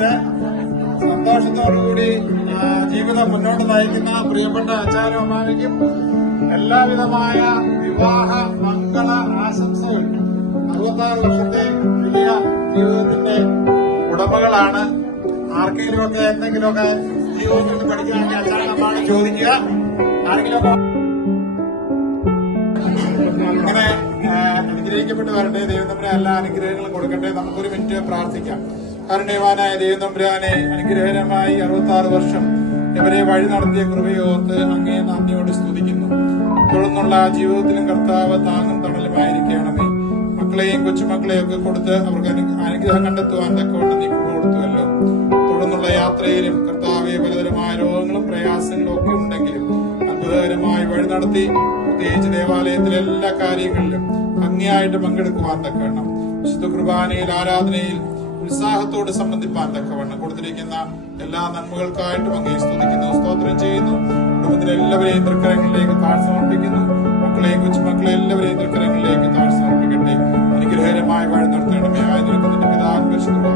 സമയത്ത് സന്തോഷത്തോടുകൂടി ജീവിതം മുന്നോട്ട് നയിക്കുന്ന പ്രിയപ്പെട്ട അച്ചാനും അമ്മാവിക്കും എല്ലാവിധമായ വിവാഹ മംഗള ആശംസകൾ. 66 വർഷത്തെ വലിയ ജീവിതത്തിന്റെ ഉടമകളാണ്. ആർക്കെങ്കിലുമൊക്കെ എന്തെങ്കിലുമൊക്കെ ജീവിതത്തിൽ നിന്ന് പഠിക്കണമെങ്കിൽ അച്ചാനും അമ്മാണ് ചോദിക്കുക. ആരെങ്കിലുമൊക്കെ അങ്ങനെ അനുഗ്രഹിക്കപ്പെട്ട് വരട്ടെ. ദൈവത്തമ്പുരാൻ എല്ലാ അനുഗ്രഹങ്ങളും കൊടുക്കട്ടെ. നമുക്കൊരു മിനിറ്റ് പ്രാർത്ഥിക്കാം. കാരുണ്യവാനായ ദൈവത്തമ്പുരാനെ, അനുഗ്രഹകരമായി 66 വർഷം ഇവരെ വഴി നടത്തിയ കൃപയോർത്ത് അങ്ങേ നന്ദിയോട് സ്തുതിക്കുന്നു. തുടർന്നുള്ള ജീവിതത്തിലും കർത്താവ് താങ്ങും തണലുമായിരിക്കണമേ. മക്കളെയും കൊച്ചുമക്കളെയും ഒക്കെ കൊടുത്ത് അവർക്ക് അനുഗ്രഹം കണ്ടെത്തുവാൻ തക്കവണ്ണം നീ കൃപ കൊടുത്തുവല്ലോ. തുടർന്നുള്ള യാത്രയിലും കർത്താവെ പലതരമായ രോഗങ്ങളും പ്രയാസങ്ങളും ഒക്കെ ഉണ്ടെങ്കിലും അത്ഭുതകരമായി വഴി നടത്തി, പ്രത്യേകിച്ച് ദേവാലയത്തിലെ എല്ലാ കാര്യങ്ങളിലും ഭംഗിയായിട്ട് പങ്കെടുക്കുവാൻ തക്കവണ്ണം, വിശുദ്ധ കുർബാനയിൽ ആരാധനയിൽ ഉത്സാഹത്തോട് സംബന്ധിപ്പാൻ തക്കവണ്ണം കൊടുത്തിരിക്കുന്ന എല്ലാ നന്മകൾക്കായിട്ടും അങ്ങേ സ്തുതിക്കുന്നു, സ്തോത്രം ചെയ്യുന്നു. കുടുംബത്തിലെ എല്ലാവരെയും തൃക്കരങ്ങളിലേക്ക് താഴ്സമർപ്പിക്കുന്നു. മക്കളെയും കൊച്ചുമക്കളെ എല്ലാവരെയും തൃക്കരങ്ങളിലേക്ക് താഴ്സമർപ്പിക്കട്ടെ. അനുഗ്രഹകരമായ വഴി നടത്തണമേ. ആയ നിൽക്കുന്നതിന്റെ പിതാവിനും പരിശുദ്ധ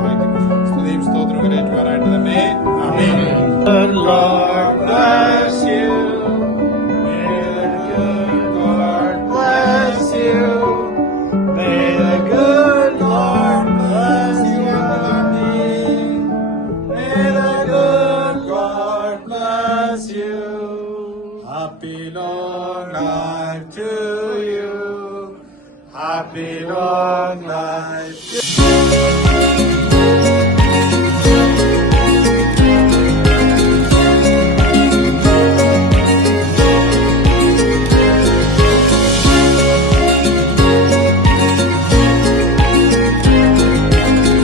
സ്തുതിയും സ്തോത്രവും കരയേറ്റുവാനായിട്ട് തന്നെ ആമേൻ.